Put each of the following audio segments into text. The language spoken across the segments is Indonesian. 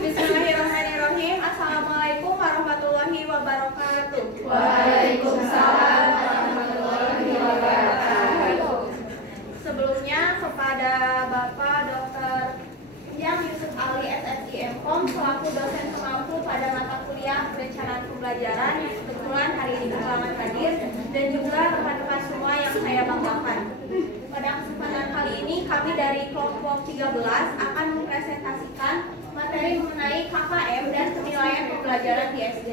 Bismillahirrahmanirrahim. Assalamualaikum warahmatullahi wabarakatuh. Waalaikumsalam warahmatullahi wabarakatuh. Sebelumnya kepada Bapak Dr. Yang Yusuf Ali SSI MKOM selaku dosen pemampu pada mata kuliah perencanaan pembelajaran yang kebetulan hari ini berhalangan hadir, dan juga rekan-rekan semua yang saya banggakan. Pada kesempatan kali ini kami dari kelompok 13 akan mempresentasikan materi mengenai KKM dan penilaian pembelajaran di SD.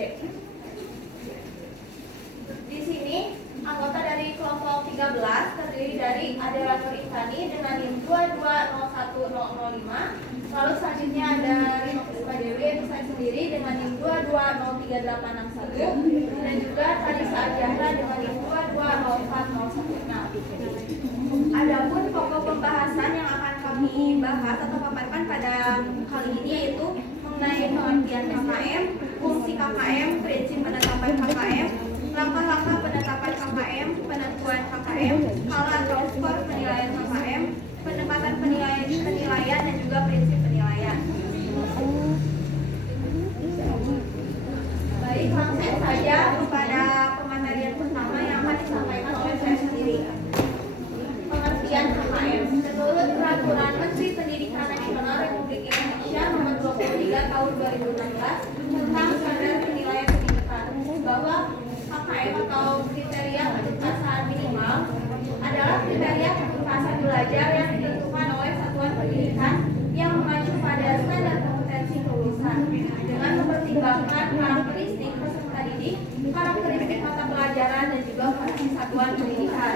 Di sini anggota dari kelompok 13 terdiri dari Adela Nur Ikhani dengan NIM 2201005. Lalu selanjutnya ada Rino Puspa Dewi, yaitu saya sendiri dengan NIM 2203861, dan juga Talisa Ajahra dengan NIM 2204016. Adapun pokok pembahasan yang akan kami bahas atau paparkan pada kali ini yaitu mengenai pengertian KKM, fungsi KKM, prinsip penetapan KKM, langkah-langkah penetapan KKM, penentuan KKM, skala atau skor penilaian KKM, penempatan penilaian dan juga prinsip penilaian. Baik, langsung saja kepada pematerian pertama yang akan disampaikan oleh saya sendiri. Pengertian KKM. Menurut Peraturan Menteri Pendidikan Nasional Republik Indonesia Nomor 23 Tahun 2016 tentang Standar Penilaian Pendidikan, bahwa KKM atau kriteria ketuntasan minimal adalah kriteria ketuntasan belajar yang ditentukan oleh satuan pendidikan yang mengacu pada standar kompetensi kelulusan dengan mempertimbangkan karakteristik peserta didik, karakteristik mata pelajaran dan juga fungsi satuan pendidikan.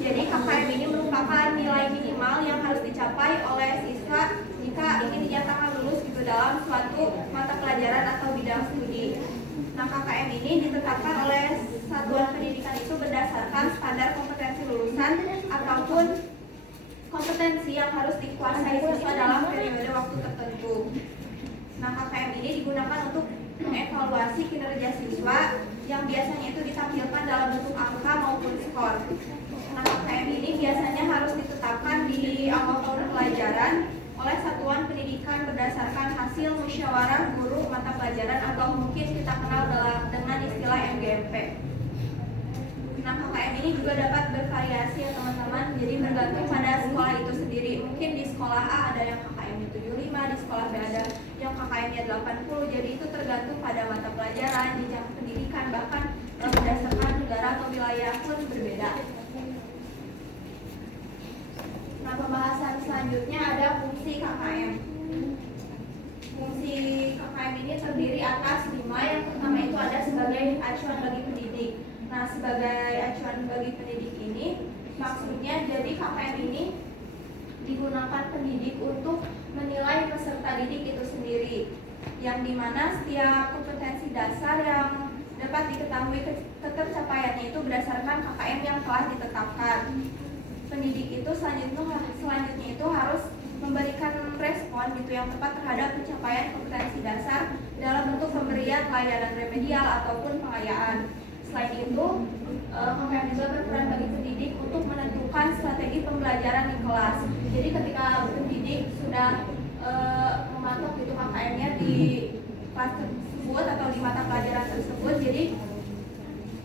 Jadi KKM ini merupakan nilai minimal yang harus dicapai oleh siswa jika ingin dinyatakan lulus gitu dalam suatu mata pelajaran atau bidang studi. Nah, KKM ini ditetapkan oleh satuan pendidikan itu berdasarkan standar kompetensi lulusan ataupun kompetensi yang harus dikuasai siswa dalam periode waktu tertentu. Nah, KKM ini digunakan untuk mengevaluasi kinerja siswa yang biasanya itu ditampilkan dalam bentuk angka maupun skor. Nah, KKM ini biasanya harus ditetapkan di awal tahun pelajaran oleh satuan pendidikan berdasarkan hasil musyawarah guru mata pelajaran atau mungkin kita kenal dengan istilah MGMP. Nah, KKM ini juga dapat bervariasi ya teman-teman, jadi bergantung pada sekolah itu sendiri. Mungkin di sekolah A ada yang KKM-nya 75, di sekolah B ada yang KKM-nya 80, jadi itu tergantung pada mata pelajaran, jenjang pendidikan, bahkan berdasarkan negara atau wilayah pun berbeda. Nah, pembahasan selanjutnya ada fungsi KKM. Fungsi KKM ini terdiri atas 5. Yang pertama itu ada sebagai acuan bagi pendidik. Nah, sebagai acuan bagi pendidik ini maksudnya jadi KKM ini digunakan pendidik untuk menilai peserta didik itu sendiri, yang dimana setiap kompetensi dasar yang dapat diketahui ketercapaiannya itu berdasarkan KKM yang telah ditetapkan. Pendidik itu selanjutnya itu harus memberikan respon gitu yang tepat terhadap pencapaian kompetensi dasar dalam bentuk pemberian layanan remedial ataupun pengayaan. Selain itu, KKM juga berperan bagi pendidik untuk menentukan strategi pembelajaran di kelas. Jadi ketika pendidik sudah mematok gitu KKM-nya di kelas tersebut atau di mata pelajaran tersebut, jadi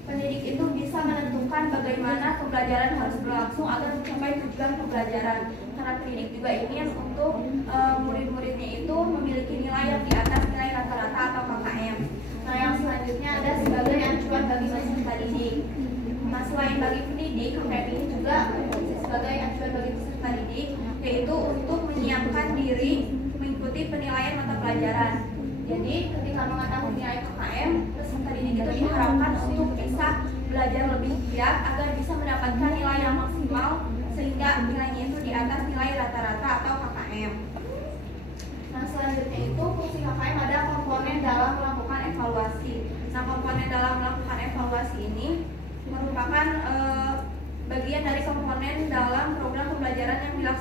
pendidik itu bisa menentukan bagaimana pembelajaran harus berlangsung agar mencapai tujuan pembelajaran. Karena pendidik juga ingin untuk murid-muridnya itu memiliki nilai yang di atas nilai rata-rata atau KKM. Nah, yang selanjutnya ada sebagai acuan bagi peserta didik. Nah, selain bagi pendidik, KKM ini juga berfungsi sebagai acuan bagi peserta didik, yaitu untuk menyiapkan diri mengikuti penilaian mata pelajaran. Jadi, ketika mengetahui nilai KKM, peserta didik itu diharapkan untuk bisa belajar lebih giat agar bisa mendapatkan nilai yang maksimal sehingga nilainya itu di atas nilai rata-rata atau KKM. Nah, selanjutnya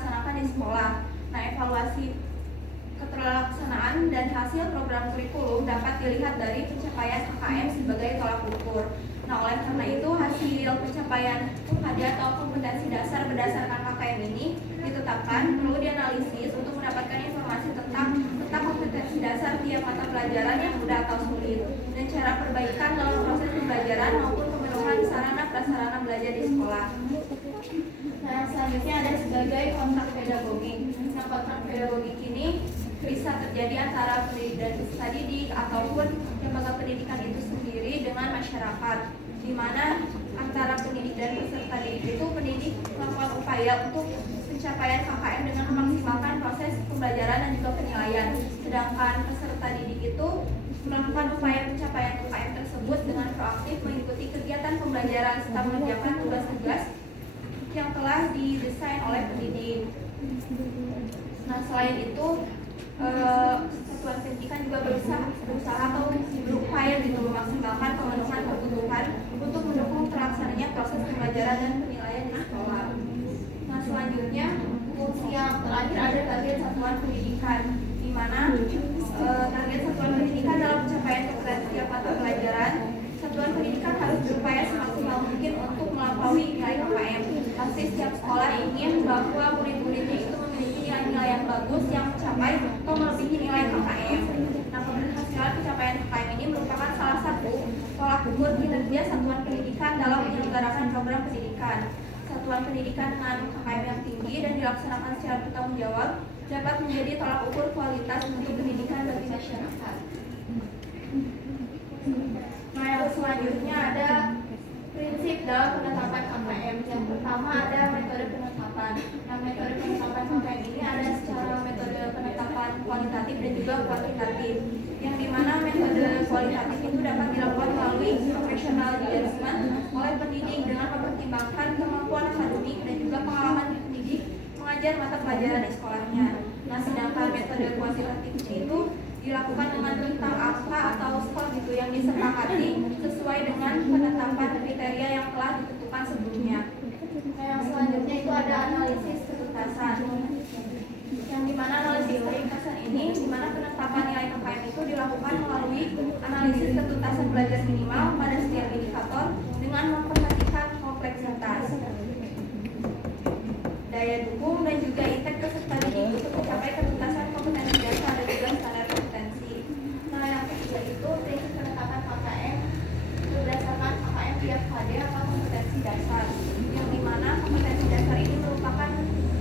dilaksanakan di sekolah. Nah, evaluasi keterlaksanaan dan hasil program kurikulum dapat dilihat dari pencapaian KKM sebagai tolak ukur. Nah, oleh karena itu hasil pencapaian KD atau kompetensi dasar berdasarkan KKM ini ditetapkan perlu dianalisis untuk mendapatkan informasi tentang kompetensi dasar tiap mata pelajaran yang mudah atau sulit dan cara perbaikan dalam proses pembelajaran maupun pemenuhan sarana prasarana belajar di sekolah. Nah, selanjutnya ada sebagai kontrak pedagogik. Nah, kontrak pedagogik ini bisa terjadi antara pendidik dan peserta didik ataupun lembaga pendidikan itu sendiri dengan masyarakat, di mana antara pendidik dan peserta didik itu pendidik melakukan upaya untuk pencapaian KKM dengan memaksimalkan proses pembelajaran dan juga penilaian, sedangkan peserta didik itu melakukan upaya pencapaian KKM tersebut dengan proaktif mengikuti kegiatan pembelajaran serta mengerjakan tugas-tugas yang telah didesain oleh pendidik. Nah, selain itu satuan pendidikan juga berusaha atau berupaya memaksimalkan pemenuhan kebutuhan untuk mendukung terlaksananya proses pembelajaran dan penilaian di sekolah. Nah, selanjutnya fungsi yang terakhir ada target satuan pendidikan, di mana target satuan pendidikan dalam pencapaian kompetensi tiap mata pelajaran. Satuan pendidikan harus berupaya semaksimal mungkin untuk melampaui nilai KKM. Pasti setiap sekolah ingin bahwa murid-muridnya itu memiliki nilai-nilai yang bagus yang mencapai atau melebihi nilai KKM. Nah, keberhasilan pencapaian KKM ini merupakan salah satu tolak ukur kinerja satuan pendidikan dalam menyelenggarakan program pendidikan. Satuan pendidikan dengan KKM yang tinggi dan dilaksanakan secara bertanggung jawab dapat menjadi tolak ukur kualitas untuk pendidikan bagi masyarakat. Nah, yang selanjutnya ada prinsip dalam penetapan KKM. Yang pertama ada metode penetapan. Nah, metode penetapan KKM ini ada secara metode penetapan kualitatif dan juga kuantitatif. Yang dimana metode kualitatif itu dapat dilakukan melalui professional judgment oleh pendidik dengan mempertimbangkan kemampuan akademik dan juga pengalaman pendidik mengajar mata pelajaran di sekolahnya. Nah, sedangkan metode kuantitatif itu dilakukan dengan tentang angka atau skor gitu yang disepakati sesuai dengan penetapan kriteria yang telah ditentukan sebelumnya. Nah, yang selanjutnya itu ada analisis ketuntasan, yang dimana analisis ketuntasan ini dimana penetapan nilai KKM itu dilakukan melalui analisis ketuntasan belajar minimal pada setiap indikator dengan memperhatikan kompleksitas, daya dukung dan juga impact peserta didik untuk mencapai ketuntasan kompetensi dasar dan juga standar kompetensi. Nah, yang ketiga itu prinsip penetapan KKM berdasarkan KKM tiap KD atau kompetensi dasar, yang dimana kompetensi dasar ini merupakan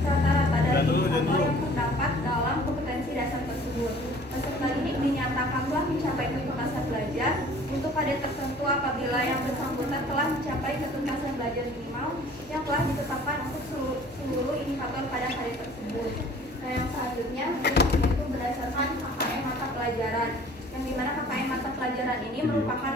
rata-rata dari indikator yang terdapat dalam kompetensi dasar tersebut. Peserta didik dinyatakan telah mencapai ketuntasan belajar untuk KD tertentu apabila yang bersangkutan telah mencapai ketuntasan belajar minimal yang telah ditetapkan untuk seluruh indikator pada KD tersebut. Nah, yang selanjutnya itu berdasarkan KKM mata pelajaran, yang dimana KKM mata pelajaran ini merupakan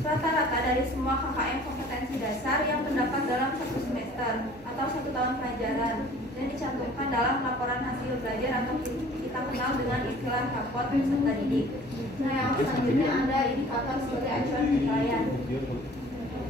rata-rata dari semua KKM kompetensi dasar yang terdapat dalam satu semester atau 1 tahun pelajaran dan dicantumkan dalam laporan hasil belajar atau kita kenal dengan istilah raport peserta didik. Nah, yang selanjutnya ada indikator sebagai acuan penilaian.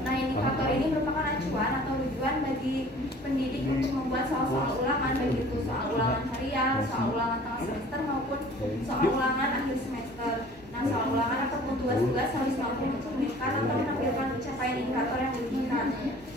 Nah, indikator ini merupakan acuan atau tujuan bagi pendidik untuk membuat soal-soal ulangan, baik itu soal ulangan harian, soal ulangan tengah semester maupun soal ulangan akhir semester. Nah, soal ulangan ataupun tugas-tugas harus mampu mencerminkan atau menampilkan pencapaian indikator yang diinginkan.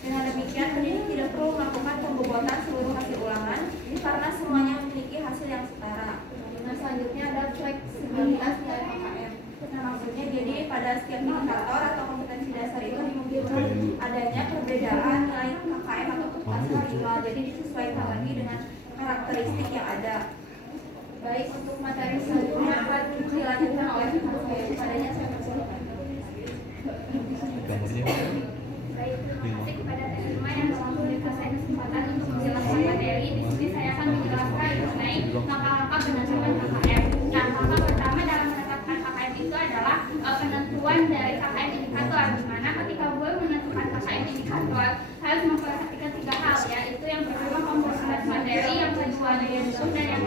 Dengan demikian, pendidik tidak perlu melakukan pembobotan seluruh hasil ulangan karena semuanya memiliki hasil yang setara. Nah, selanjutnya ada fleksibilitas nilai KKM. Nah, maksudnya jadi pada setiap indikator atau kompetensi dasar itu dimungkinkan adanya perbedaan nilai KKM atau ketuntasan minimal, jadi disesuaikan lagi dengan karakteristik yang ada. Baik, untuk materi selanjutnya akan dilanjutkan oleh saya. Padanya saya persilakan. Baik, terima kasih kepada semua yang telah memberikan kesempatan untuk menjelaskan materi. Di sini saya akan menjelaskan mengenai langkah-langkah penetapan KKM. Nah, langkah pertama dalam menetapkan KKM itu itu adalah penentuan dari KKM indikator, di mana ketika guru menentukan KKM indikator harus memperhatikan 3 hal, yaitu yang pertama kompositas materi, yang kedua daya dukung, dan yang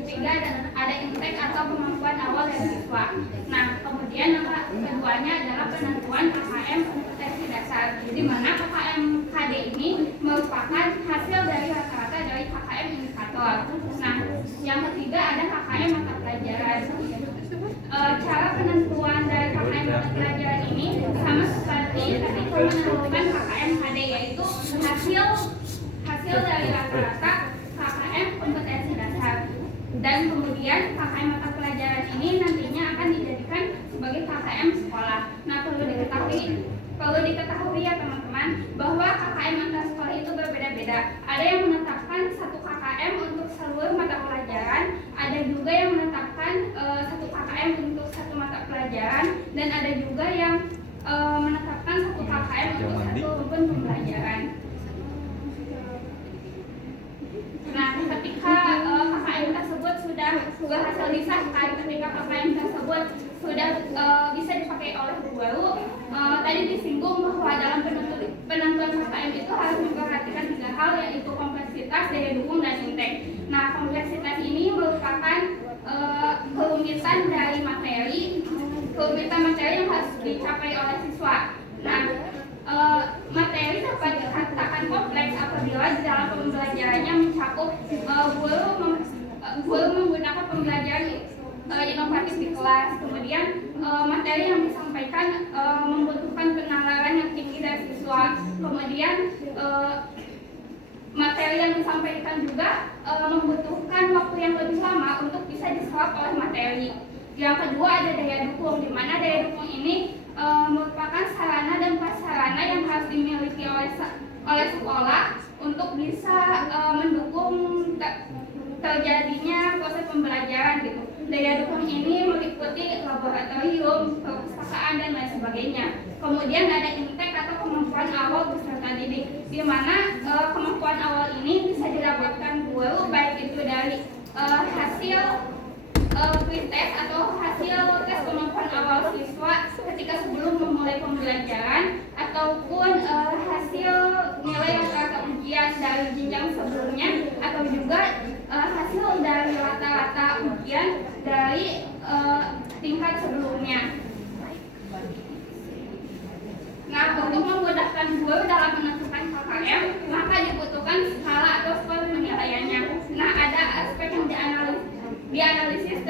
ketiga ada intake atau kemampuan awal dari siswa. Nah, kemudian yang keduanya adalah penentuan KKM kompetensi dasar, di mana KKM KD ini merupakan hasil dari rata-rata dari KKM indikator. Nah, yang ketiga ada KKM mata pelajaran. Cara penentuan dari KKM mata pelajaran ini sama seperti ketika menentukan KKM KD, yaitu hasil dari rata-rata KKM kompetensi dasar. Dan kemudian KKM mata pelajaran ini nantinya akan dijadikan sebagai KKM sekolah. Nah, perlu diketahui ya teman-teman, bahwa KKM antar sekolah itu berbeda-beda. Ada yang menetapkan 1 KKM untuk seluruh mata pelajaran, ada juga yang menetapkan 1 KKM untuk 1 mata pelajaran, dan ada juga yang menetapkan 1 KKM untuk 1 rukun pembelajaran. Nah, ketika KKM tersebut sudah berhasil disahkan, ketika KKM tersebut sudah bisa dipakai oleh guru, tadi disinggung bahwa dalam penentuan KKM itu harus memperhatikan 3 hal, yaitu kompleksitas, daya dukung, dan intake. Nah, kompleksitas ini merupakan kerumitan dari materi, yang harus dicapai oleh siswa. Nah, materi dapat dikatakan kompleks apabila di dalam pembelajarannya mencakup guru menggunakan pembelajaran inovatif di kelas. Kemudian materi yang disampaikan membutuhkan penalaran yang tinggi dari siswa. Kemudian materi yang disampaikan juga membutuhkan waktu yang lebih lama untuk bisa diserap oleh materi. Yang kedua ada daya dukung, di mana daya dukung ini merupakan sarana dan prasarana yang harus dimiliki oleh sekolah untuk bisa mendukung terjadinya proses pembelajaran gitu. Daya dukung ini meliputi laboratorium, perpustakaan, dan lain sebagainya. Kemudian ada intake atau kemampuan awal peserta didik, di mana kemampuan awal ini bisa didapatkan guru baik itu dari hasil pretest atau hasil tes kemampuan awal siswa ketika sebelum memulai pembelajaran, ataupun hasil nilai rata-rata ujian dari jenjang sebelumnya, atau juga hasil dari rata-rata ujian dari tingkat sebelumnya. Nah, untuk memudahkan guru dalam menentukan KKM, maka dibutuhkan skala atau skor penilaiannya. Nah, ada aspek yang dianalisis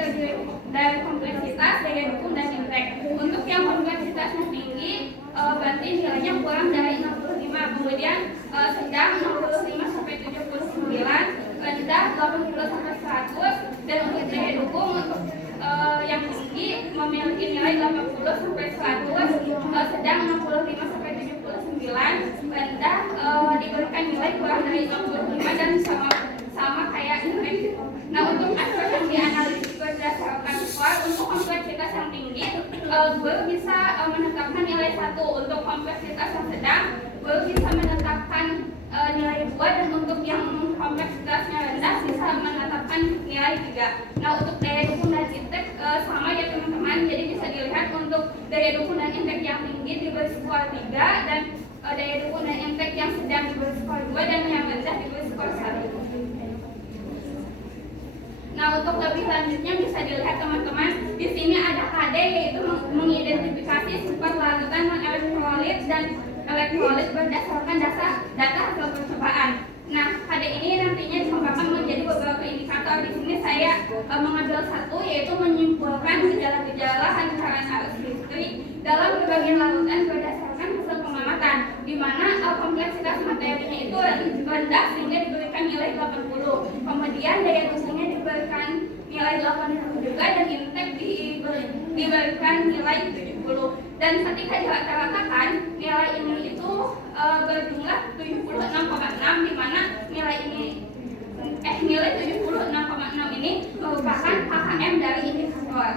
dari kompleksitas, daya dukung, dan intake. Untuk yang kompleksitasnya tinggi, berarti nilainya kurang dari 65, kemudian sedang 65 sampai 79, rendah 80 sampai 100, dan untuk daya dukung untuk yang tinggi memiliki nilai 80 sampai 100, sedang 65 sampai 79, rendah diberikan nilai kurang dari 65, dan sama kayak intake. Nah, untuk aspek yang dianalisis berdasarkan skor, untuk kompleksitas yang tinggi, guru bisa menetapkan nilai 1. Untuk kompleksitas yang sedang, guru bisa menetapkan nilai 2, dan untuk yang kompleksitasnya rendah bisa menetapkan nilai 3. Nah, untuk daya dukung dan intake sama ya teman-teman, jadi bisa dilihat untuk daya dukung dan intake yang tinggi diberi skor 3, dan daya dukung dan intake yang sedang diberi skor 2, dan yang rendah diberi skor 1. Nah, untuk lebih lanjutnya bisa dilihat teman-teman, di sini ada KD, yaitu mengidentifikasi sifat larutan non-elektrolit dan elektrolit berdasarkan data hasil percobaan. Nah, KD ini nantinya dikembangkan menjadi beberapa indikator. Di sini saya mengambil 1, yaitu menyimpulkan gejala-gejala hantaran arus listrik dalam berbagai larutan berdasarkan hasil pengamatan, di mana kompleksitas materinya itu rendah sehingga diberikan nilai 80. Kemudian daya dukungnya diberikan nilai 80 juga, dan intake diberikan nilai 70. Dan ketika dirata-ratakan, nilai ini itu berjumlah 76,6, di mana nilai 76,6 ini merupakan KKM dari indikator.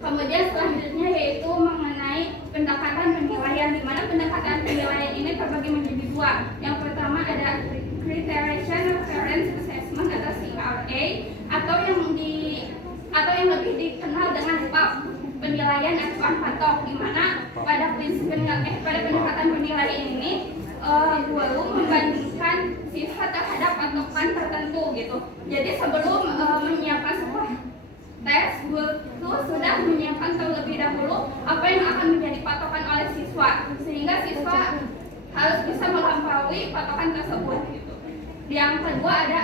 Kemudian selanjutnya yaitu mengenai pendekatan penilaian, di mana pendekatan penilaian ini terbagi menjadi 2. Yang pertama ada Criterion Reference Assessment atau CRA, atau yang atau yang lebih dikenal dengan PAP, penilaian acuan patok, di mana pada pendekatan penilaian ini guru membandingkan siswa terhadap patokan tertentu gitu. Jadi sebelum menyiapkan sebuah tes, guru sudah menyiapkan terlebih dahulu apa yang akan menjadi patokan oleh siswa, sehingga siswa harus bisa melampaui patokan tersebut gitu. Yang kedua ada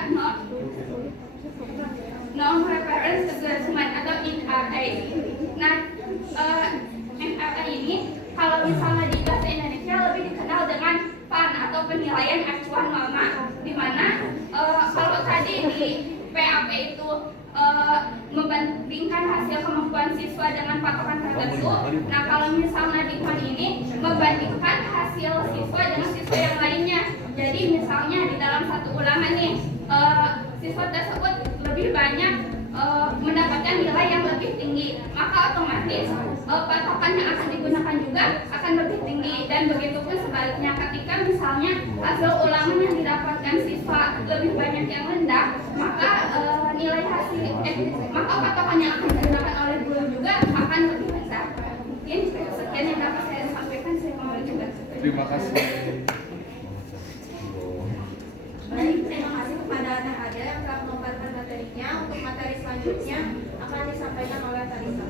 non-reference assessment atau NRA. Nah, NRA ini kalau misalnya di bahasa Indonesia lebih dikenal dengan PAN atau penilaian acuan norma, di mana kalau tadi di PAP itu membandingkan hasil kemampuan siswa dengan patokan tertentu. Nah, kalau misalnya di PAN ini membandingkan hasil siswa dengan siswa yang lainnya. Jadi misalnya di dalam satu ulangan nih, siswa tersebut lebih banyak mendapatkan nilai yang lebih tinggi, maka otomatis patokan yang akan digunakan juga akan lebih tinggi. Dan begitu pun sebaliknya, ketika misalnya hasil ulangan yang didapatkan siswa lebih banyak yang rendah, maka nilai hasil maka patokan yang akan digunakan oleh guru juga akan lebih rendah. Mungkin sekian yang dapat saya sampaikan. Saya mau juga. Terima kasih. Baik, terima kasih kepada Teh Ada yang telah memaparkan materinya. Untuk materi selanjutnya akan disampaikan oleh Tarisa.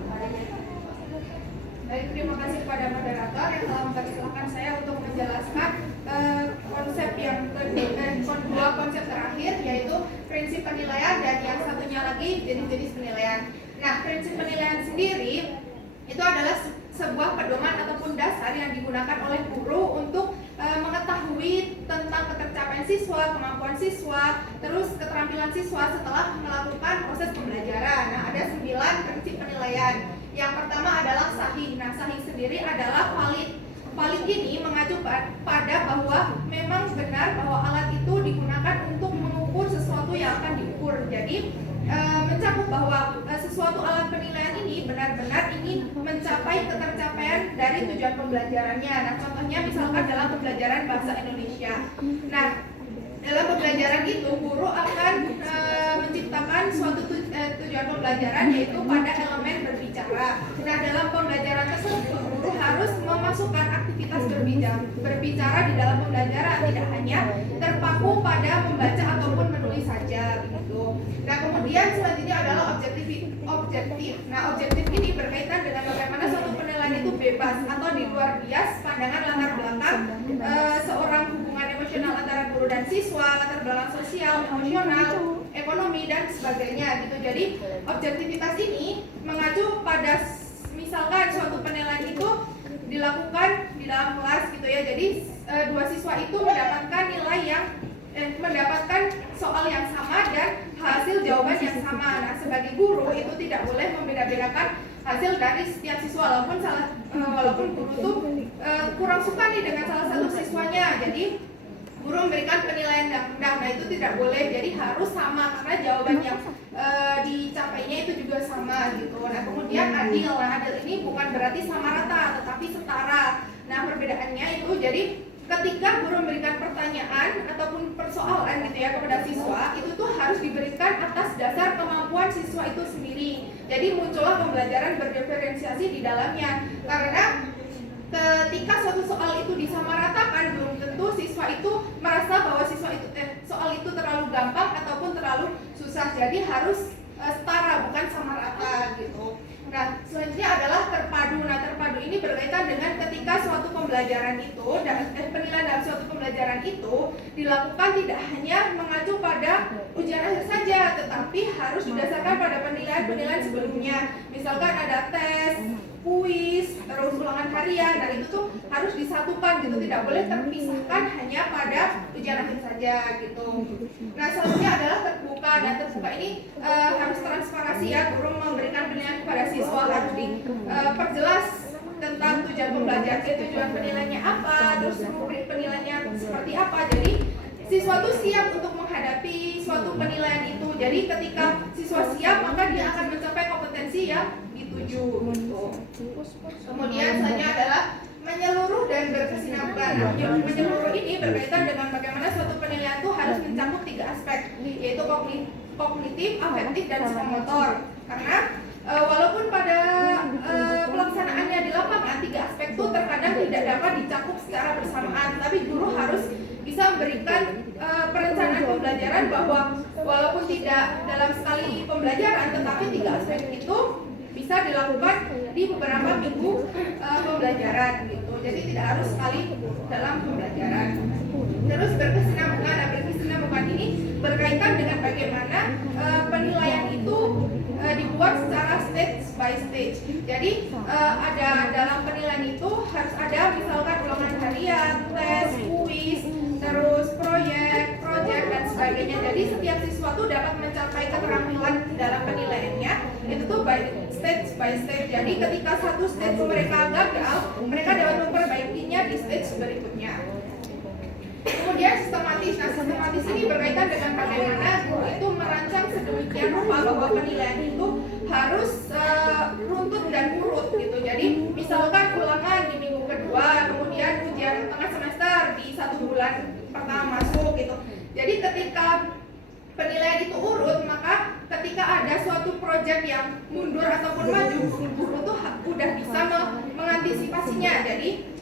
Baik, terima kasih kepada moderator yang telah mempersilahkan saya untuk menjelaskan konsep yang kedua, konsep terakhir, yaitu prinsip penilaian, dan yang satunya lagi jenis-jenis penilaian. Nah, prinsip penilaian sendiri itu adalah sebuah pedoman ataupun dasar yang digunakan oleh guru untuk mengetahui tentang ketercapaian siswa, kemampuan siswa, terus keterampilan siswa setelah melakukan proses pembelajaran. Nah, ada 9 prinsip penilaian. Yang pertama adalah sahih. Nah, sahih sendiri adalah valid. Valid ini mengacu pada bahwa memang benar bahwa alat itu digunakan untuk mengukur sesuatu yang akan diukur. Jadi mencakup bahwa sesuatu alat penilaian ini benar-benar ingin mencapai ketercapaian dari tujuan pembelajarannya. Nah, contohnya misalkan dalam pembelajaran bahasa Indonesia. Nah, dalam pembelajaran itu guru akan menciptakan suatu tujuan pembelajaran, yaitu pada elemen berbicara. Nah, dalam pembelajaran tersebut guru harus memasukkan aktivitas berbicara di dalam pembelajaran, tidak hanya terpaku pada membaca ataupun menulis saja begitu. Nah, kemudian selanjutnya adalah objektif. Nah, objektif ini berkaitan dengan bagaimana suatu penilaian itu bebas atau di luar bias pandangan latar belakang seorang hubungan emosional antara guru dan siswa, latar belakang sosial, emosional, ekonomi, dan sebagainya gitu. Jadi objektivitas ini mengacu pada misalkan suatu penilaian itu dilakukan di dalam kelas gitu ya. Jadi dua siswa itu mendapatkan nilai yang mendapatkan soal yang sama dan hasil jawaban yang sama. Nah, sebagai guru itu tidak boleh membeda-bedakan hasil dari setiap siswa, walaupun guru itu kurang suka nih dengan salah satu siswanya. Jadi guru memberikan penilaian yang rendah. Nah, itu tidak boleh. Jadi harus sama karena jawaban yang dicapainya itu juga sama gitu. Nah, kemudian adil. Nah, adil ini bukan berarti sama rata, tetapi setara. Nah, perbedaannya itu jadi ketika guru memberikan pertanyaan ataupun persoalan gitu ya kepada siswa, itu tuh harus diberikan atas dasar kemampuan siswa itu sendiri. Jadi muncullah pembelajaran berdiferensiasi di dalamnya. Karena ketika suatu soal itu disamaratakan, belum tentu siswa itu merasa bahwa soal itu terlalu gampang ataupun terlalu susah. Jadi harus setara, bukan sama rata gitu. Nah, selanjutnya adalah terpadu. Nah, terpadu ini berkaitan dengan ketika suatu pembelajaran itu penilaian dalam suatu pembelajaran itu dilakukan tidak hanya mengacu pada ujian akhir saja, tetapi harus didasarkan pada penilaian sebelumnya. Misalkan ada tes, kuis, terus ulangan harian. Nah, itu tuh harus disatukan gitu, tidak boleh terpisahkan hanya pada ujian akhir saja gitu. Nah, selanjutnya adalah terbuka. Dan terbuka ini harus transparansi ya. Guru memberikan penilaian kepada siswa, harus diperjelas tentang tujuan pembelajaran, tujuan penilaiannya apa, terus penilaiannya seperti apa. Jadi siswa tuh siap untuk menghadapi suatu penilaian itu. Jadi ketika siswa siap, maka dia akan mencapai kompetensi yang dituju gitu. Kemudian selanjutnya adalah menyeluruh dan berkesinambungan. Nah, menyeluruh ini berkaitan dengan bagaimana suatu penilaian itu harus mencakup 3 aspek, yaitu kognitif, afektif, dan psikomotor. Karena walaupun pada pelaksanaannya di lapangan 3 aspek itu terkadang tidak dapat dicakup secara bersamaan, tapi guru harus bisa memberikan perencanaan pembelajaran bahwa walaupun tidak dalam sekali pembelajaran, tetapi 3 aspek itu bisa dilakukan di beberapa minggu pembelajaran gitu. Jadi tidak harus sekali dalam pembelajaran. Terus berkesinambungan ini berkaitan dengan bagaimana penilaian itu dibuat secara stage by stage. Jadi ada dalam penilaian itu harus ada misalkan ulangan harian, tes, kuis, terus proyek dan sebagainya. Jadi setiap siswa tuh dapat mencapai keterampilan dalam penilaiannya itu tuh by stage. Jadi ketika satu stage mereka gagal, mereka dapat memperbaikinya di stage berikutnya. Kemudian sistematis. Nah, sistematis ini berkaitan dengan bagaimana guru itu merancang sedemikian rupa bahwa penilaian itu harus runtut dan urut gitu. Jadi misalkan ulangan di minggu kedua, kemudian ujian tengah semester di 1 bulan pertama masuk gitu. Jadi ketika penilaian itu urut, maka ketika ada suatu proyek yang mundur ataupun maju, guru tuh udah bisa mengantisipasinya. Jadi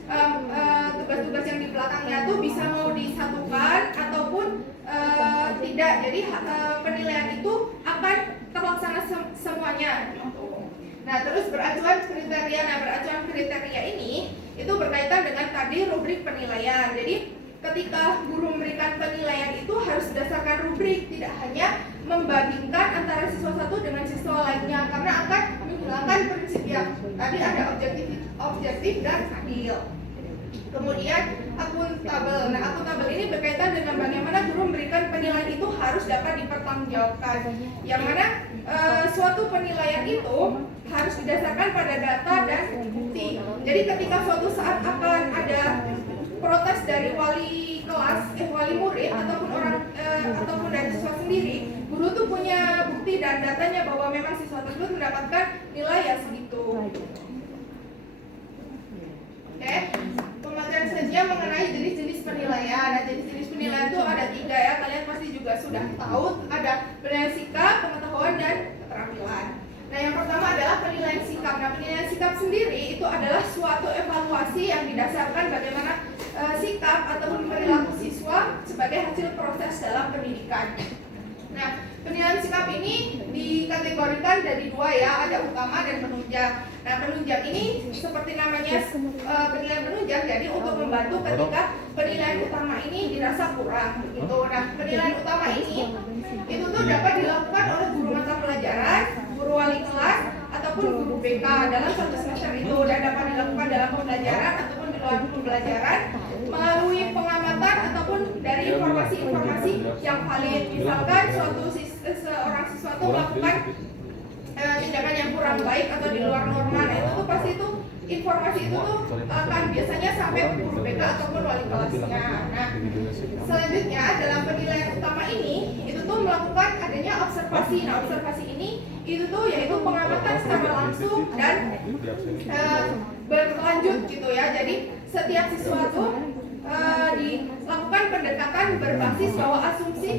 tugas-tugas yang di belakangnya tuh bisa mau disatukan ataupun tidak. Jadi penilaian itu akan terlaksana semuanya. Nah, terus beracuan kriteria. Nah, beracuan kriteria ini itu berkaitan dengan tadi rubrik penilaian. Jadi ketika guru memberikan penilaian itu harus berdasarkan rubrik, tidak hanya membandingkan antara siswa satu dengan siswa lainnya, karena akan menghilangkan prinsip yang tadi ada objektif dan adil. Kemudian akuntabel. Nah, akuntabel ini berkaitan dengan bagaimana guru memberikan penilaian itu harus dapat dipertanggungjawabkan. Yang mana suatu penilaian itu harus didasarkan pada data dan bukti. Jadi ketika suatu saat akan ada protes dari wali kelas, wali murid ataupun ataupun dari siswa sendiri, guru tuh punya bukti dan datanya bahwa memang siswa tersebut mendapatkan nilai yang segitu. Oke. Pemaparan selanjutnya mengenai jenis-jenis penilaian. Nah, jenis-jenis penilaian itu ada 3 ya. Kalian pasti juga sudah tahu. Ada penilaian sikap, pengetahuan, dan keterampilan. Nah, yang pertama adalah penilaian sikap. Nah, penilaian sikap sendiri itu adalah suatu evaluasi yang didasarkan bagaimana sikap ataupun perilaku siswa sebagai hasil proses dalam pendidikan. Nah, penilaian sikap ini dikategorikan dari 2 ya, ada utama dan penunjang. Nah, penunjang ini seperti namanya penilaian penunjang, jadi untuk membantu ketika penilaian utama ini dirasa kurang gitu. Nah, penilaian utama ini itu tuh dapat dilakukan oleh guru mata pelajaran, guru wali kelas, ataupun guru BK dalam 1 semester itu, dan dapat dilakukan dalam pembelajaran ataupun di luar pembelajaran melalui pengamatan ataupun dari informasi-informasi yang valid. Misalkan seorang siswa itu melakukan tindakan yang kurang baik atau di luar norma, nah itu tuh pasti itu informasi itu tuh akan biasanya sampai ke guru BK ataupun wali kelasnya. Nah, selanjutnya dalam penilaian utama ini itu tuh melakukan adanya observasi. Nah, observasi ini itu tuh yaitu pengamatan secara langsung dan berlanjut gitu ya. Jadi setiap siswa tuh dilakukan pendekatan berbasis bahwa asumsi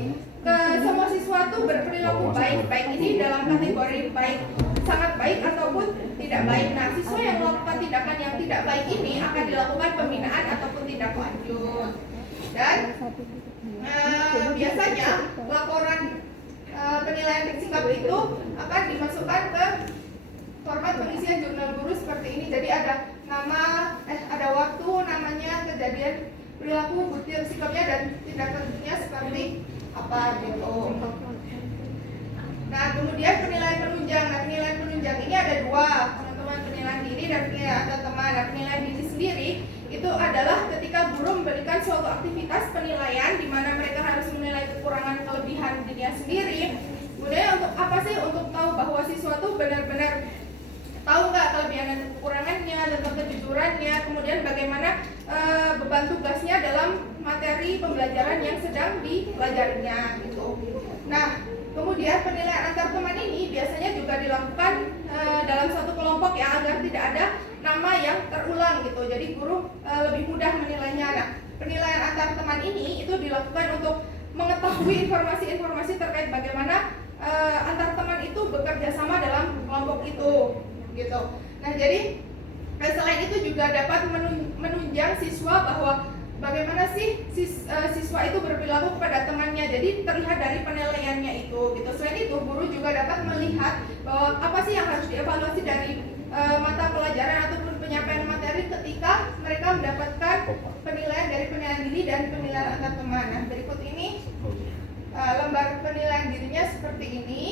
semua siswa tuh berperilaku baik ini dalam kategori baik, sangat baik ataupun tidak baik. Nah, siswa yang melakukan tindakan yang tidak baik ini akan dilakukan pembinaan ataupun tindak lanjut. Dan biasanya laporan penilaian sikap itu akan dimasukkan ke format pengisian jurnal guru seperti ini. Jadi ada nama, ada waktu, namanya, kejadian, perilaku, bukti sikapnya, dan tindak lanjutnya seperti apa gitu. Nah, kemudian penilaian penunjang. Nah, penilaian penunjang ini ada 2, teman-teman, penilaian diri dan penilaian ada teman. Nah, penilaian diri sendiri itu adalah ketika guru memberikan suatu aktivitas penilaian di mana mereka harus menilai kekurangan kelebihan dirinya sendiri. Kemudian untuk apa sih? Untuk tahu bahwa siswa itu benar-benar tahu nggak kelebihan dan kekurangannya, tentang kejujurannya, kemudian bagaimana beban tugasnya dalam materi pembelajaran yang sedang dipelajarinya gitu. Nah, kemudian penilaian antar teman ini biasanya juga dilakukan dalam satu kelompok ya, agar tidak ada nama yang terulang gitu. Jadi guru lebih mudah menilainya. Nah, penilaian antar teman ini itu dilakukan untuk mengetahui informasi-informasi terkait bagaimana antar teman itu bekerja sama dalam kelompok itu gitu. Nah jadi selain itu juga dapat menunjang siswa bahwa bagaimana sih siswa itu berperilaku kepada temannya. Jadi terlihat dari penilaiannya itu gitu. Selain itu guru juga dapat melihat bahwa apa sih yang harus dievaluasi dari mata pelajaran ataupun penyampaian materi ketika mereka mendapatkan penilaian dari penilaian diri dan penilaian antar teman. Nah berikut ini lembar penilaian dirinya seperti ini.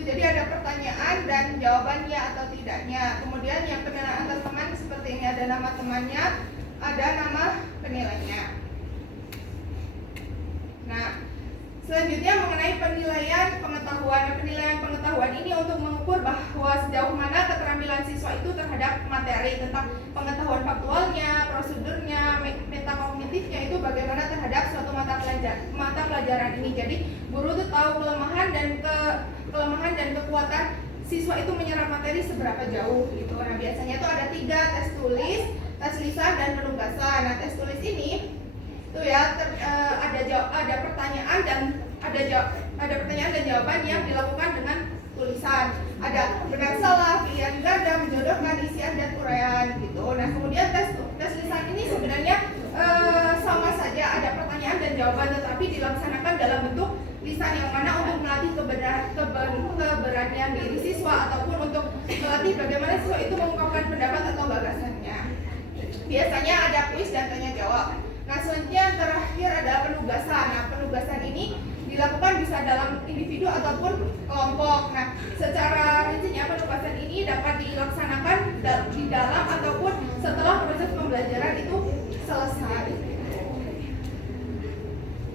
Jadi ada pertanyaan dan jawabannya atau tidaknya. Kemudian yang penilaian antar teman seperti ini, ada nama temannya, ada nama penilainya. Nah, selanjutnya mengenai penilaian pengetahuan. Penilaian pengetahuan ini untuk mengukur bahwa sejauh mana keterampilan siswa itu terhadap materi, tentang pengetahuan faktualnya, prosedurnya, metakognitifnya itu bagaimana terhadap suatu mata pelajaran ini. Jadi guru itu tahu kelemahan dan kekuatan siswa itu menyerap materi seberapa jauh gitu. Nah biasanya itu ada 3, tes tulis, tes lisan, dan penugasan. Nah tes tulis ini itu ya ada pertanyaan dan ada pertanyaan dan jawaban yang dilakukan dengan tulisan. Ada benar salah, pilihan ganda, menjodohkan, isian dan uraian gitu. Nah kemudian tes lisan ini sebenarnya sama saja, ada pertanyaan dan jawaban, tetapi dilaksanakan dalam bentuk lisan yang mana untuk melatih keberanian diri siswa ataupun untuk melatih bagaimana siswa itu mengungkapkan pendapat atau gagasannya. Biasanya ada kuis dan tanya jawab. Nah selanjutnya yang terakhir adalah penugasan. Nah penugasan ini dilakukan bisa dalam individu ataupun kelompok. Nah secara rincinya penugasan ini dapat dilaksanakan di dalam ataupun setelah proses pembelajaran itu selesai.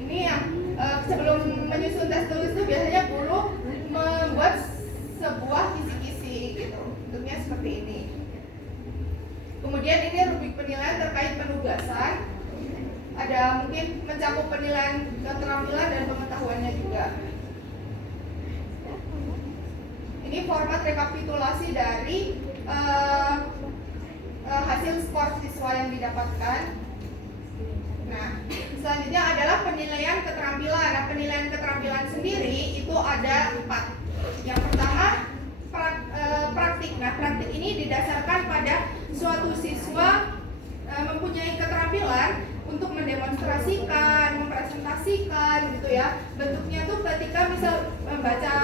Ini yang sebelum menyusun tes tulis itu biasanya guru membuat sebuah kisi-kisi gitu. Bentuknya seperti ini. Kemudian ini rubrik penilaian terkait penugasan. Ada mungkin mencakup penilaian keterampilan dan pengetahuannya juga. Ini format rekapitulasi dari hasil skor siswa yang didapatkan. Nah, selanjutnya adalah penilaian keterampilan. Nah, penilaian keterampilan sendiri itu ada 4. Yang pertama praktik. Nah, praktik ini didasarkan pada suatu siswa mempunyai keterampilan untuk mendemonstrasikan, mempresentasikan gitu ya. Bentuknya tuh ketika misal membaca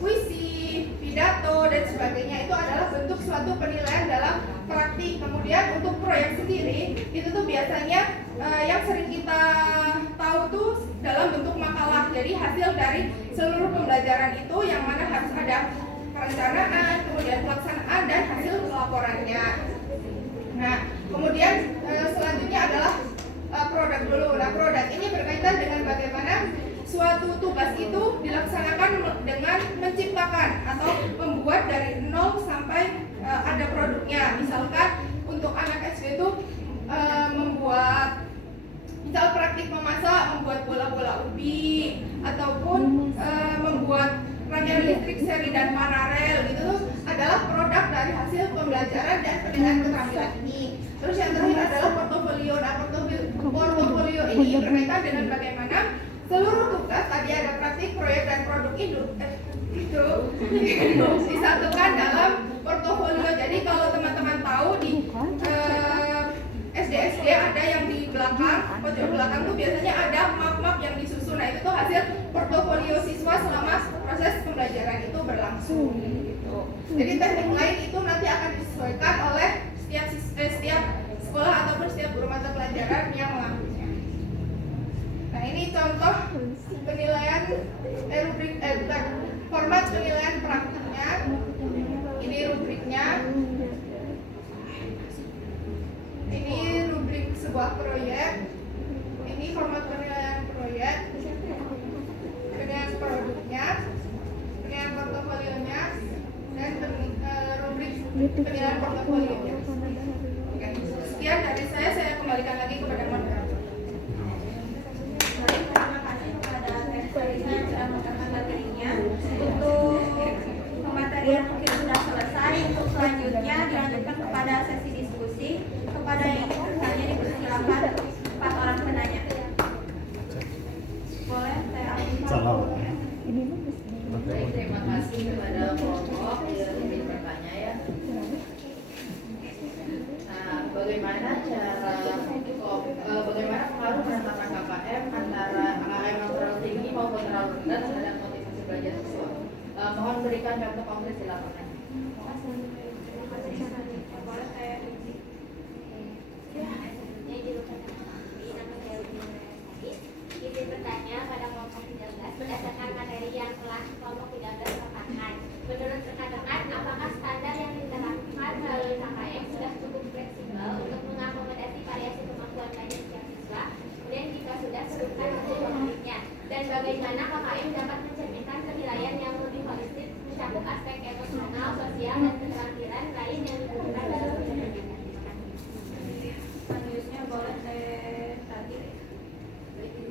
puisi, pidato dan sebagainya, itu adalah bentuk suatu penilaian dalam praktik. Kemudian untuk proyek sendiri itu tuh biasanya yang sering kita tahu tuh dalam bentuk makalah. Jadi hasil dari seluruh pembelajaran itu yang mana harus ada perencanaan, kemudian pelaksanaan dan hasil laporannya. Nah, kemudian selanjutnya adalah produk dulu. Nah, produk ini berkaitan dengan bagaimana suatu tugas itu dilaksanakan dengan menciptakan atau membuat dari 0 sampai ada produknya. Misalkan untuk anak SD itu membuat, misal praktik memasak, membuat bola-bola ubi ataupun membuat rangkaian listrik seri dan paralel gitu adalah produk dari hasil pembelajaran dan penilaian keterampilan ini. Terus yang terakhir adalah portofolio. Nah, portofolio ini berkaitan dengan bagaimana seluruh tugas, tadi ada praktik, proyek dan produk itu disatukan dalam portofolio. Jadi kalau teman-teman tahu di SD ada yang di belakang, pojok belakang tuh biasanya ada map-map yang disusun. Nah, itu tuh hasil portofolio siswa selama proses pembelajaran itu berlangsung gitu. Jadi teknik lain itu nanti akan disesuaikan oleh setiap sekolah ataupun setiap guru mata pelajaran yang mengambilnya. Nah, ini contoh penilaian format penilaian praktiknya. Ini rubriknya. Ini rubrik sebuah proyek. Ini format penilaian proyek. Penilaian produknya, penilaian portofolionya, dan rubrik penilaian portofolionya. Oke, sekian dari saya kembalikan lagi kepada moderator. Terima kasih kepada Teresa yang sudah mengangkat materinya. Untuk pematerian mungkin sudah selesai. Untuk selanjutnya dilanjutkan kepada sesi diskusi. Kepada yang ingin bertanya dipersilakan 4 orang penanya. Boleh saya ambil? kepada kelompok yang bertanya ya. Nah, bagaimana pengaruh penetapan KKM antara KKM yang terlalu tinggi maupun terlalu rendah terhadap motivasi belajar siswa? Mohon berikan contoh konkret di lapangan. Izin bertanya pada kelompok 13 berdasarkan materi yang telah kelompok 13 katakan. Menurut rekan-rekan, apakah standar yang diterapkan melalui KKM sudah cukup fleksibel untuk mengakomodasi variasi kemampuan belajar setiap siswa? Kemudian jika sudah, sebutkan hasil konkretnya. Dan bagaimana KKM dapat mencerminkan penilaian yang lebih holistik, mencakup aspek emosional, sosial, dan keterampilan lain yang dibutuhkan dalam pendidikan. Selanjutnya boleh tadi.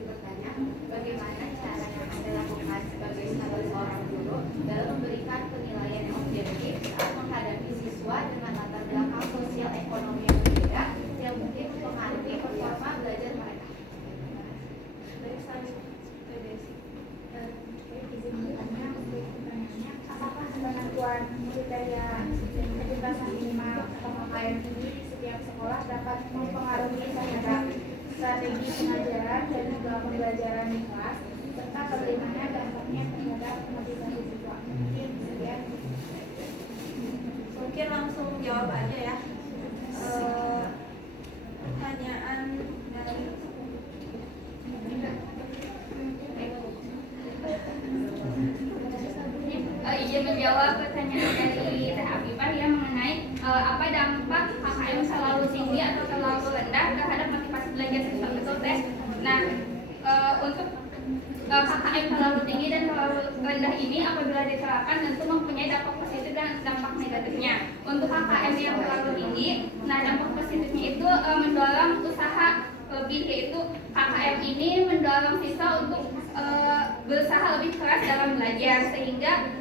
Bertanya, bagaimana cara yang Anda lakukan sebagai salah seorang guru dalam memberikan penilaian yang objektif saat menghadapi siswa dengan latar belakang sosial ekonomi yang berbeda yang mungkin mempengaruhi performa belajar mereka? Apakah penentuan kriteria ketuntasan minimal atau KKM ini di setiap sekolah dapat mempengaruhi terhadap strategi pengajaran dan juga pembelajaran di kelas serta bagaimana dampaknya terhadap motivasi siswa? Sekian. Mungkin langsung jawab aja ya. Pertanyaan dari Izin menjawab pertanyaan dari Teh Afifah ya mengenai apa dampak KKM selalu tinggi atau terlalu rendah terhadap motivasi belajar siswa, betul Teh? Nah, untuk KKM terlalu tinggi dan terlalu rendah ini apabila diterapkan tentu mempunyai dampak positif dan dampak negatifnya. Untuk KKM yang terlalu tinggi, nah dampak positifnya itu mendorong usaha lebih, yaitu KKM ini mendorong siswa untuk berusaha lebih keras dalam belajar sehingga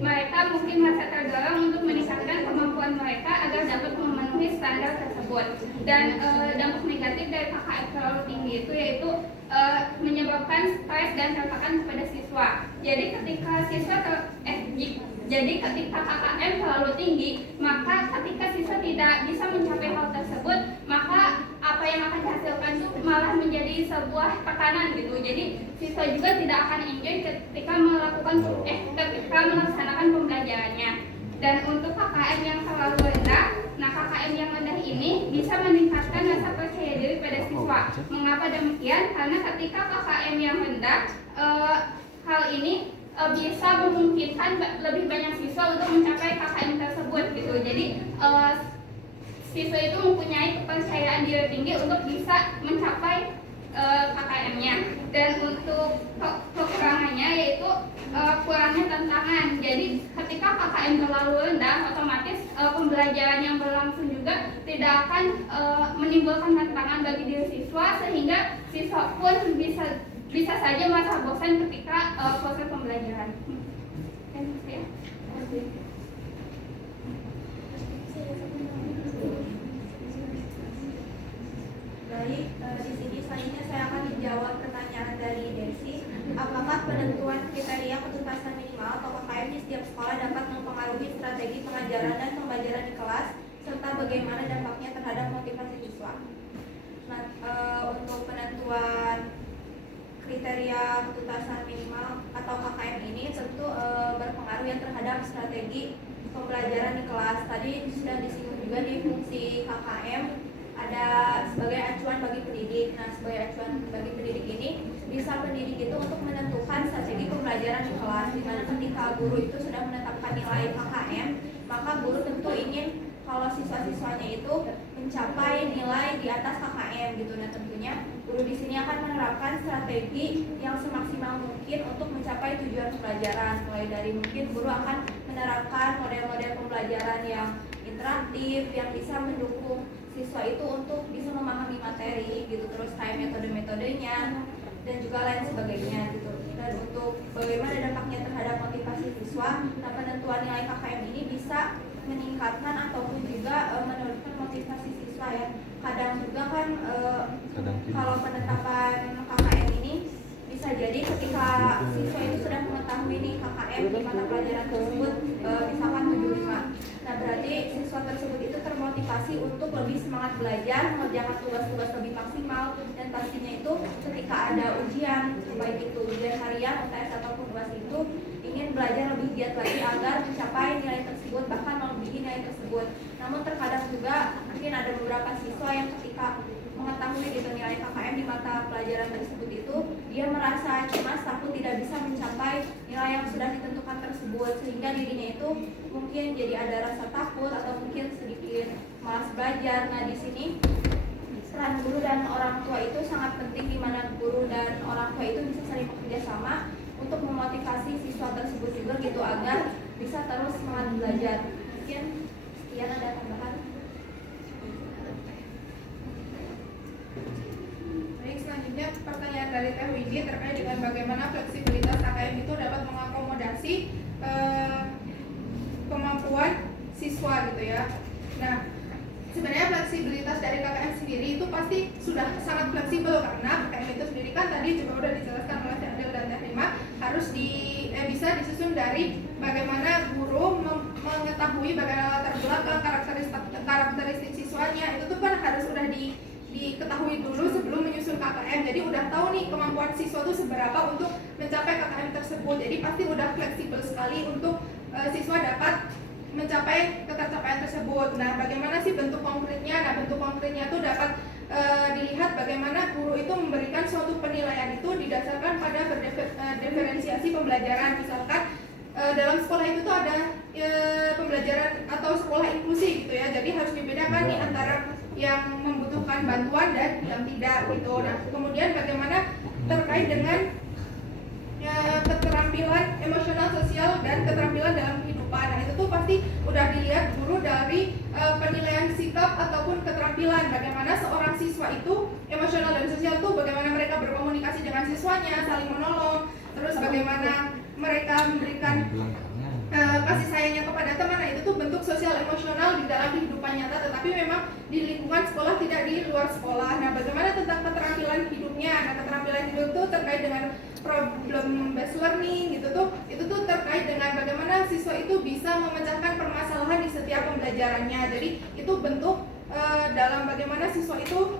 mereka mungkin merasa terdorong untuk meningkatkan kemampuan mereka agar dapat memenuhi standar tersebut. Dan dampak negatif dari KKM terlalu tinggi itu yaitu menyebabkan stres dan tertekan kepada siswa. Jadi ketika ketika KKM terlalu tinggi, maka ketika siswa tidak bisa mencapai hal tersebut, maka apa yang akan dihasilkan itu malah menjadi sebuah tekanan gitu. Jadi siswa juga tidak akan enjoy ketika melaksanakan pembelajarannya. Dan untuk KKM yang terlalu rendah, nah KKM yang rendah ini bisa meningkatkan rasa percaya diri pada siswa. Mengapa demikian? Karena ketika KKM yang rendah, hal ini bisa memungkinkan lebih banyak siswa untuk mencapai KKM tersebut gitu. Jadi siswa itu mempunyai kepercayaan diri tinggi untuk bisa mencapai KKM-nya. Dan untuk kekurangannya yaitu kurangnya tantangan. Jadi ketika KKM terlalu rendah, otomatis pembelajaran yang berlangsung juga tidak akan menimbulkan tantangan bagi diri siswa, sehingga siswa pun bisa saja merasa bosan ketika proses pembelajaran. Baik, di sini selanjutnya saya akan menjawab pertanyaan dari Desi. Apakah penentuan kriteria ketuntasan minimal atau KKM di setiap sekolah dapat mempengaruhi strategi pengajaran dan pembelajaran di kelas, serta bagaimana dampaknya terhadap motivasi siswa? Nah, untuk penentuan kriteria ketuntasan minimal atau KKM ini tentu berpengaruh ya terhadap strategi pembelajaran di kelas. Tadi sudah disinggung juga di fungsi KKM ada sebagai acuan bagi pendidik. Nah, sebagai acuan bagi pendidik ini bisa pendidik itu untuk menentukan strategi pembelajaran di kelas. Di mana ketika guru itu sudah menetapkan nilai KKM, maka guru tentu ingin kalau siswa-siswanya itu mencapai nilai di atas KKM gitu. Nah, tentunya guru di sini akan menerapkan strategi yang semaksimal mungkin untuk mencapai tujuan pembelajaran. Mulai dari mungkin guru akan menerapkan model-model pembelajaran yang interaktif yang bisa mendukung siswa itu untuk bisa memahami materi gitu, terus kayak metode-metodenya dan juga lain sebagainya gitu. Dan untuk bagaimana dampaknya terhadap motivasi siswa, nah penentuan nilai KKM ini bisa meningkatkan ataupun juga menurunkan motivasi siswa ya. Kadang juga kan kalau penetapan KKM ini bisa jadi ketika siswa itu sudah mengetahui mengetahui nih KKM di mata pelajaran tersebut misalkan 75. Nah berarti siswa tersebut itu termotivasi untuk lebih semangat belajar, mengerjakan tugas-tugas lebih maksimal, dan pastinya itu ketika ada ujian, baik itu ujian harian, UTS ataupun UAS itu ingin belajar lebih giat lagi agar mencapai nilai tersebut, bahkan melebihi nilai tersebut. Namun terkadang juga mungkin ada beberapa siswa yang ketika mengetahui gitu nilai KKM di mata pelajaran tersebut itu dia merasa cemas, takut tidak bisa mencapai nilai yang sudah ditentukan tersebut, sehingga dirinya itu mungkin jadi ada rasa takut atau mungkin sedikit malas belajar. Nah di sini peran guru dan orang tua itu sangat penting, di mana guru dan orang tua itu bisa saling bekerja sama untuk memotivasi siswa tersebut juga gitu agar bisa terus semangat belajar. Mungkin sekian, ada tambahan. Baik, selanjutnya pertanyaan dari Teh Widi terkait dengan bagaimana fleksibilitas KKM itu dapat mengakomodasi kemampuan siswa gitu ya. Nah, sebenarnya fleksibilitas dari KKM sendiri itu pasti sudah sangat fleksibel, karena KKM itu sendiri kan tadi juga udah dijelaskan oleh Teh Adel dan Teh Rima, harus bisa disusun dari bagaimana guru mengetahui bagaimana latar belakang karakteristik siswanya, itu tuh kan harus udah diketahui dulu sebelum menyusun KKM. Jadi udah tahu nih kemampuan siswa itu seberapa untuk mencapai KKM tersebut. Jadi pasti udah fleksibel sekali untuk siswa dapat mencapai ketercapaian tersebut. Nah, bagaimana sih bentuk konkretnya? Nah, bentuk konkretnya itu dapat dilihat bagaimana guru itu memberikan suatu penilaian itu didasarkan pada diferensiasi pembelajaran. Misalkan dalam sekolah itu tuh ada pembelajaran atau sekolah inklusi gitu ya. Jadi harus dibedakan nih antara yang membutuhkan bantuan dan yang tidak gitu. Nah, kemudian bagaimana terkait dengan keterampilan emosional, sosial, dan keterampilan dalam kehidupan. Nah, itu tuh pasti udah dilihat guru dari penilaian sikap ataupun keterampilan. Bagaimana seorang siswa itu emosional dan sosial tuh, bagaimana mereka berkomunikasi dengan siswanya, saling menolong, terus bagaimana mereka memberikan kasih sayangnya kepada teman. Nah, itu tuh bentuk sosial emosional di dalam kehidupan nyata, tetapi memang di lingkungan sekolah, tidak di luar sekolah. Nah, bagaimana tentang keterampilan hidupnya? Nah, keterampilan hidup tuh terkait dengan problem based learning gitu tuh, itu tuh terkait dengan bagaimana siswa itu bisa memecahkan permasalahan di setiap pembelajarannya. Jadi itu bentuk dalam bagaimana siswa itu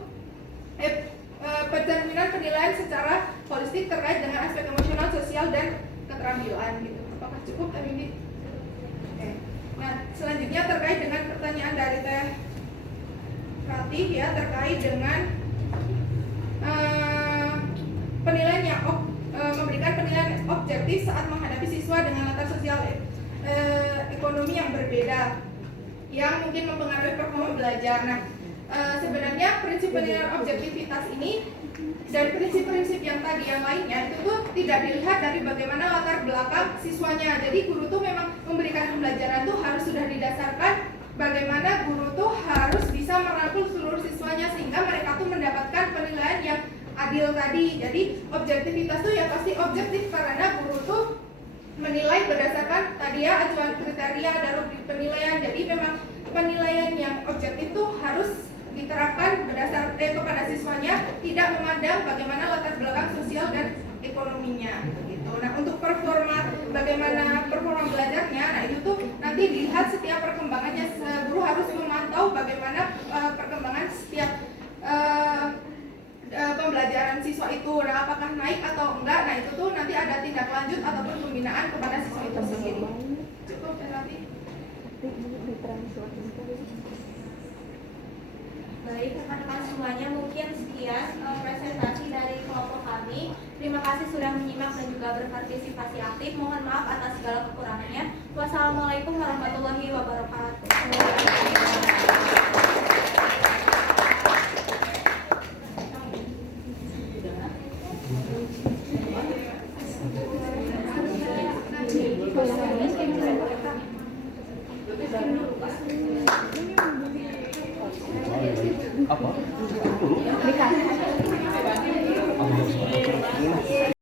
pencerminan penilaian secara holistik terkait dengan aspek emosional, sosial, dan keterampilan gitu. Apakah cukup tadi ini? Oke. Nah, selanjutnya terkait dengan pertanyaan dari Teh Ratih ya, terkait dengan penilaian yang memberikan penilaian objektif saat menghadapi siswa dengan latar sosial ekonomi yang berbeda yang mungkin mempengaruhi performa belajar. Nah, sebenarnya prinsip penilaian objektivitas ini dan prinsip-prinsip yang tadi yang lainnya itu tuh tidak dilihat dari bagaimana latar belakang siswanya. Jadi guru tuh memang memberikan pembelajaran tuh harus sudah didasarkan bagaimana guru tuh harus bisa merangkul seluruh siswanya sehingga mereka tuh mendapatkan penilaian yang adil tadi. Jadi objektivitas tuh ya pasti objektif karena guru tuh menilai berdasarkan tadi ya acuan kriteria dan rubrik penilaian. Jadi memang penilaian yang objektif tuh harus diterapkan berdasar kepada siswanya, tidak memandang bagaimana latar belakang sosial dan ekonominya gitu. Nah, untuk performa, bagaimana performa belajarnya, nah itu tuh nanti dilihat setiap perkembangannya. Guru harus memantau bagaimana perkembangan setiap pembelajaran siswa itu, nah apakah naik atau enggak. Nah itu tuh nanti ada tindak lanjut ataupun pembinaan kepada siswa itu sendiri. Cukup ya nanti. Baik, rekan-rekan semuanya, mungkin sekian presentasi dari kelompok kami. Terima kasih sudah menyimak dan juga berpartisipasi aktif. Mohon maaf atas segala kekurangannya. Wassalamualaikum warahmatullahi wabarakatuh. Apa?